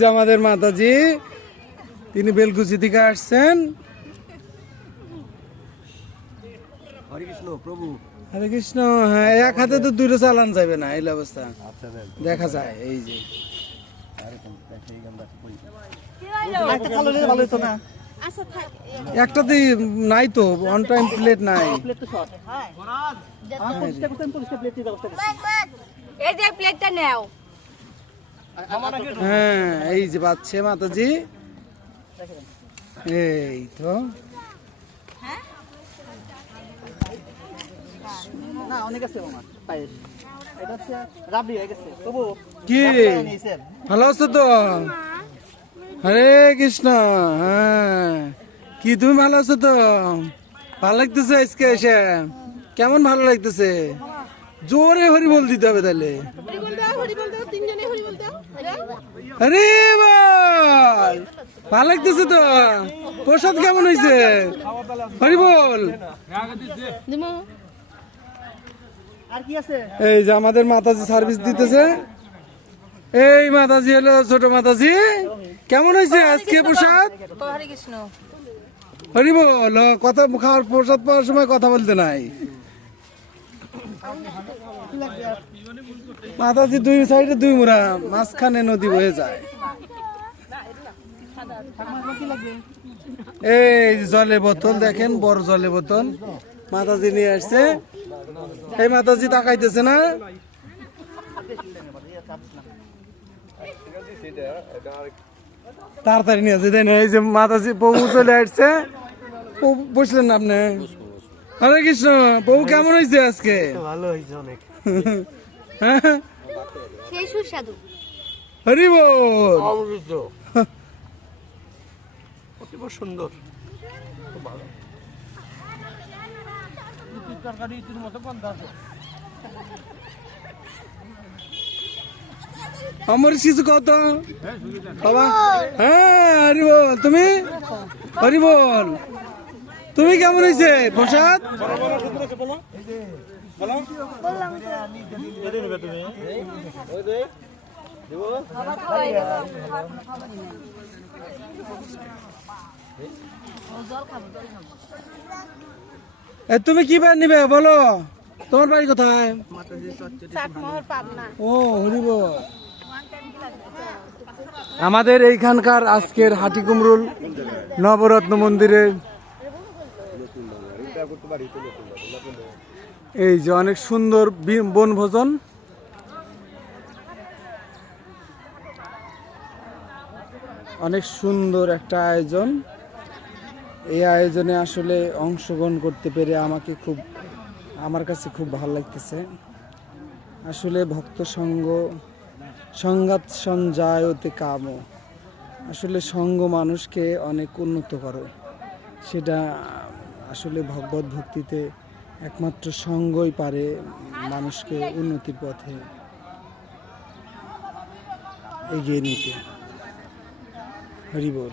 যে আমাদের মাতাজি, তিনি বেলকুচি থেকে আসছেন। হরে কৃষ্ণ প্রভু। হরে কৃষ্ণ। হ্যাঁ, এক হাতে তো দুটো চালান যাবে না, এই অবস্থা দেখা যায়। এই যে একটাতে নাই তো, অন টাইম প্লেট নাই। এই যে প্লেটটা নাও। হ্যাঁ, এই যে বাচ্চা মাতাজি, এই তো। কি ভালো আছো তো? হরে কৃষ্ণ। হ্যাঁ, কি তুমি ভালো আছো তো? ভালো লাগতেছে আজকে এসে? কেমন ভালো লাগতেছে? জোরে হরি বল দিতে হবে তাহলে। আরে বল, ভালো লাগতেছে তো? প্রসাদ কেমন হয়েছে? হরি বল। এই যে আমাদের মাতাজি সার্ভিস দিতেছে। এই মাতাজি হলো ছোট মাতাজি। কেমন হয়েছে আজকে প্রসাদ? হরে কৃষ্ণ। হরি বল। কথা খাওয়ার প্রসাদ পাওয়ার সময় কথা বলতে নাই। মাতাজি দুই সাইডে দুই মুড়া, মাঝখানে নদী বয়ে যায়। এই জলের বোতল দেখেন, বড় জলের বোতল মাতাজি নিয়ে আসছে। এই মাতাজি তাকাইতেছে না। তাড়াতাড়ি নিয়ে আসছে, তাই না? এই যে মাতাজি প্রভু চলে আসছে। বসলেন না আপনি? হরে কৃষ্ণ। প্রভু কেমন হয়েছে আজকে? ভালো হয়েছে অনেক। সেই সুস্বাদু। হরি বল। অমৃত অতীব সুন্দর, খুব ভালো। আমার কিছু কত বাবা? হ্যাঁ, হরি বল। তুমি হরি বল। তুমি কেমন হয়েছে প্রসাদ? তুমি কি বার নিবে বলো? তোমার বাড়ি কোথায়? ও, হরি বল। আমাদের এইখানকার আজকের হাটিকুমরুল নবরত্ন মন্দিরের এই যে অনেক সুন্দর বনভোজন। অনেক সুন্দর একটা আয়োজন। এই আয়োজনে আসলে অংশগ্রহণ করতে পেরে আমার কাছে খুব ভালো লাগতেছে। আসলে ভক্ত সঙ্গ সংঘাত সঞ্জায়তে কাম। আসলে সঙ্গ মানুষকে অনেক উন্নত করে। সেটা আসলে ভগবত ভক্তিতে একমাত্র সঙ্গই পারে মানুষকে উন্নতির পথে এগিয়ে নিতে। হরি বল।